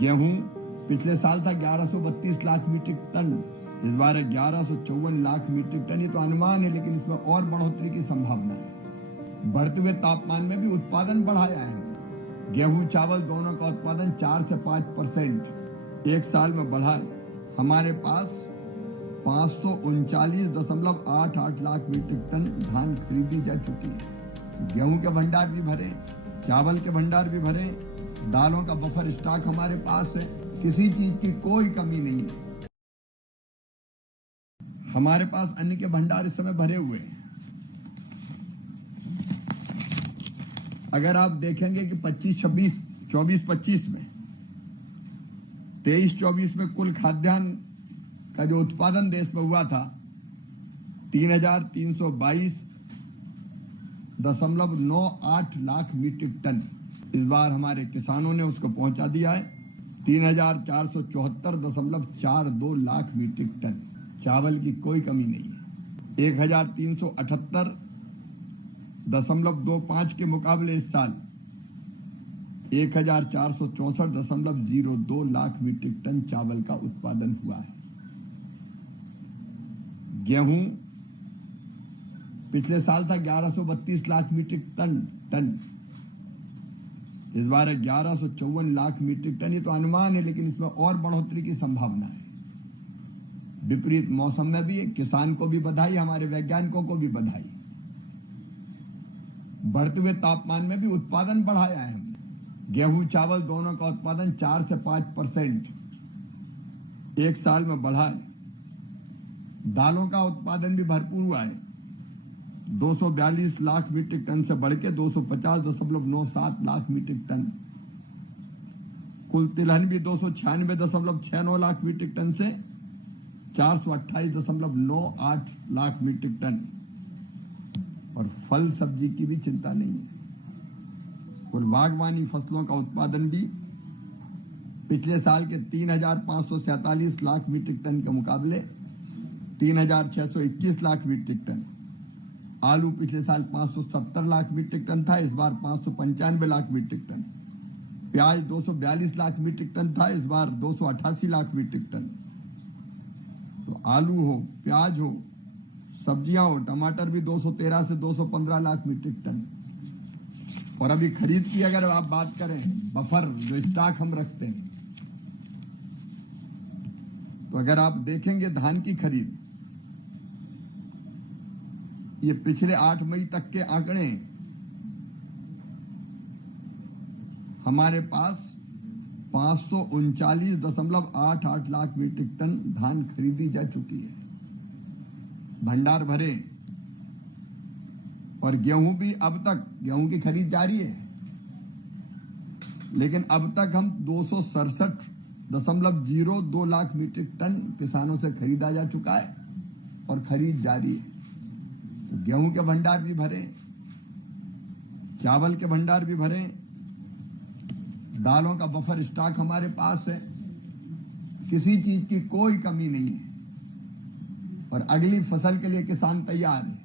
गेहूं पिछले साल था 1132 लाख मीट्रिक टन, इस बार 1154 लाख मीट्रिक टन। ये तो अनुमान है, लेकिन इसमें और बढ़ोतरी की संभावना है। बढ़ते हुए तापमान में भी उत्पादन बढ़ाया है हमने। गेहूं चावल दोनों का उत्पादन 4 से 5% एक साल में बढ़ा है। हमारे पास 539.88 लाख मीट्रिक टन धान खरीदी जा चुकी है। गेहूं के भंडार भी भरे, चावल के भंडार भी भरे, दालों का बफर स्टॉक हमारे पास है। किसी चीज की कोई कमी नहीं है। हमारे पास अन्न के भंडार इस समय भरे हुए हैं। अगर आप देखेंगे कि 24-25 में 23-24 में कुल खाद्यान्न का जो उत्पादन देश में हुआ था 3,322.98 लाख मीट्रिक टन, इस बार हमारे किसानों ने उसको पहुंचा दिया है 3,474.42 लाख मीट्रिक टन। चावल की कोई कमी नहीं है। 1,378.25 के मुकाबले इस साल 1,464.02 लाख मीट्रिक टन चावल का उत्पादन हुआ है। गेहूं पिछले साल था 1132 लाख मीट्रिक टन, इस बार 1154 लाख मीट्रिक टन। ये तो अनुमान है, लेकिन इसमें और बढ़ोतरी की संभावना है। विपरीत मौसम में भी किसान को भी बधाई, हमारे वैज्ञानिकों को भी बधाई। बढ़ते हुए तापमान में भी उत्पादन बढ़ाया है हमने। गेहूं चावल दोनों का उत्पादन 4 से 5% एक साल में बढ़ा है। दालों का उत्पादन भी भरपूर हुआ है। 242 लाख मीट्रिक टन से बढ़ के 250.97 लाख मीट्रिक टन। कुल तिलहन भी 296.69 लाख मीट्रिक टन से 428.98 लाख मीट्रिक टन। और फल सब्जी की भी चिंता नहीं है। कुल बागवानी फसलों का उत्पादन भी पिछले साल के 3,547 लाख मीट्रिक टन के मुकाबले 3,621 लाख मीट्रिक टन। आलू पिछले साल 570 लाख मीट्रिक टन था, इस बार 595 लाख मीट्रिक टन। प्याज 242 लाख मीट्रिक टन था, इस बार 288 लाख मीट्रिक टन। तो आलू हो, प्याज हो, सब्जियां हो, टमाटर भी 213 से 215 लाख मीट्रिक टन। और अभी खरीद की अगर आप बात करें, बफर जो स्टॉक हम रखते हैं, तो अगर आप देखेंगे धान की खरीद, ये पिछले 8 मई तक के आंकड़े, हमारे पास 539.88 लाख मीट्रिक टन धान खरीदी जा चुकी है। भंडार भरे। और गेहूं भी अब तक, गेहूं की खरीद जारी है, लेकिन अब तक हम 267.02 लाख मीट्रिक टन किसानों से खरीदा जा चुका है और खरीद जारी है। तो गेहूं के भंडार भी भरे, चावल के भंडार भी भरे, दालों का बफर स्टॉक हमारे पास है। किसी चीज की कोई कमी नहीं है। और अगली फसल के लिए किसान तैयार है।